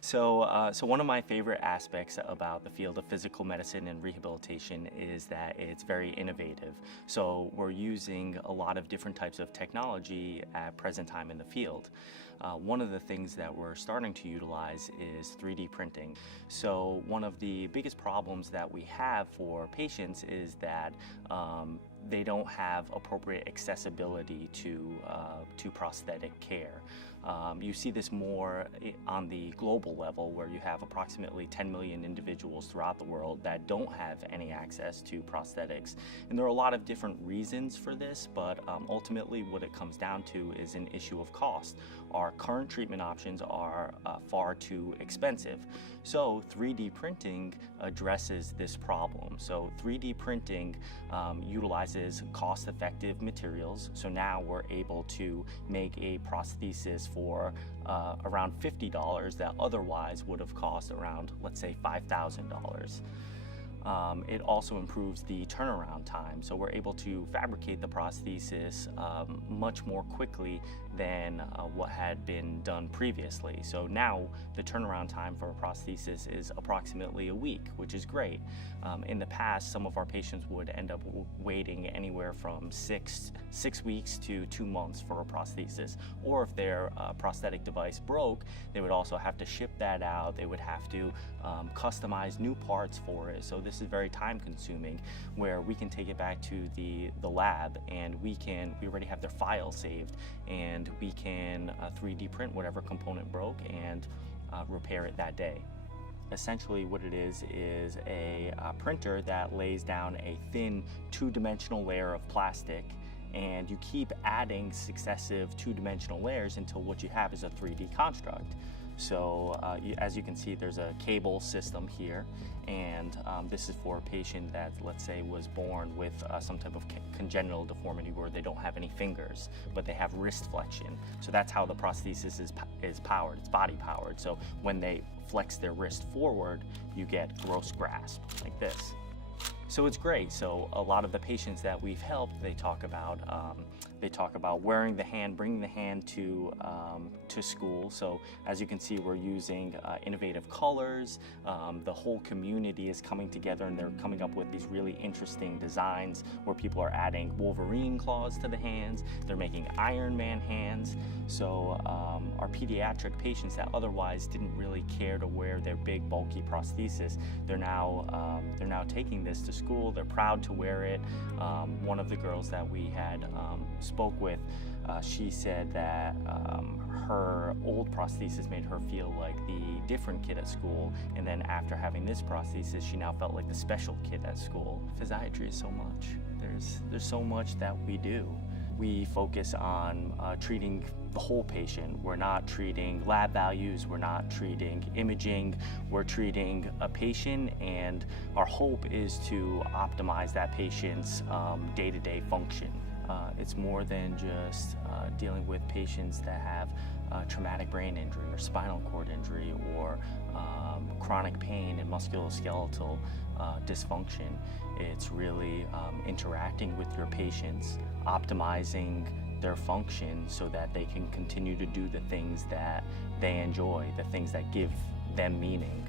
So one of my favorite aspects about the field of physical medicine and rehabilitation is that it's very innovative. So we're using a lot of different types of technology at present time in the field. One of the things that we're starting to utilize is 3D printing. So one of the biggest problems that we have for patients is that they don't have appropriate accessibility to prosthetic care. You see this more on the global level, where you have approximately 10 million individuals throughout the world that don't have any access to prosthetics. And there are a lot of different reasons for this, but ultimately what it comes down to is an issue of cost. Our current treatment options are far too expensive. So 3D printing addresses this problem. So 3D printing utilizes cost-effective materials. So now we're able to make a prosthesis for around $50 that otherwise would have cost around, let's say, $5,000. It also improves the turnaround time. So we're able to fabricate the prosthesis much more quickly than what had been done previously. So now the turnaround time for a prosthesis is approximately a week, which is great. In the past, some of our patients would end up waiting anywhere from six weeks to 2 months for a prosthesis. Or if their prosthetic device broke, they would also have to ship that out. They would have to customize new parts for it. So this is very time consuming, where we can take it back to the lab and we already have their file saved, and we can 3D print whatever component broke and repair it that day. Essentially what it is a printer that lays down a thin two-dimensional layer of plastic, and you keep adding successive two-dimensional layers until what you have is a 3D construct. So as you can see, there's a cable system here, and this is for a patient that, let's say, was born with some type of congenital deformity where they don't have any fingers, but they have wrist flexion. So that's how the prosthesis is powered. It's body powered. So when they flex their wrist forward, you get gross grasp like this. So it's great. So a lot of the patients that we've helped, they talk about wearing the hand, bringing the hand to school. So as you can see, we're using innovative colors. The whole community is coming together, and they're coming up with these really interesting designs where people are adding Wolverine claws to the hands. They're making Iron Man hands. So our pediatric patients that otherwise didn't really care to wear their big bulky prosthesis, they're now taking this to school. They're proud to wear it. One of the girls that we had spoke with, she said that her old prosthesis made her feel like the different kid at school, and then after having this prosthesis, she now felt like the special kid at school. Physiatry is so much. There's so much that we do. We focus on treating the whole patient. We're not treating lab values, we're not treating imaging, we're treating a patient, and our hope is to optimize that patient's day-to-day function. It's more than just dealing with patients that have traumatic brain injury or spinal cord injury or chronic pain and musculoskeletal dysfunction. It's really interacting with your patients, optimizing their function so that they can continue to do the things that they enjoy, the things that give them meaning.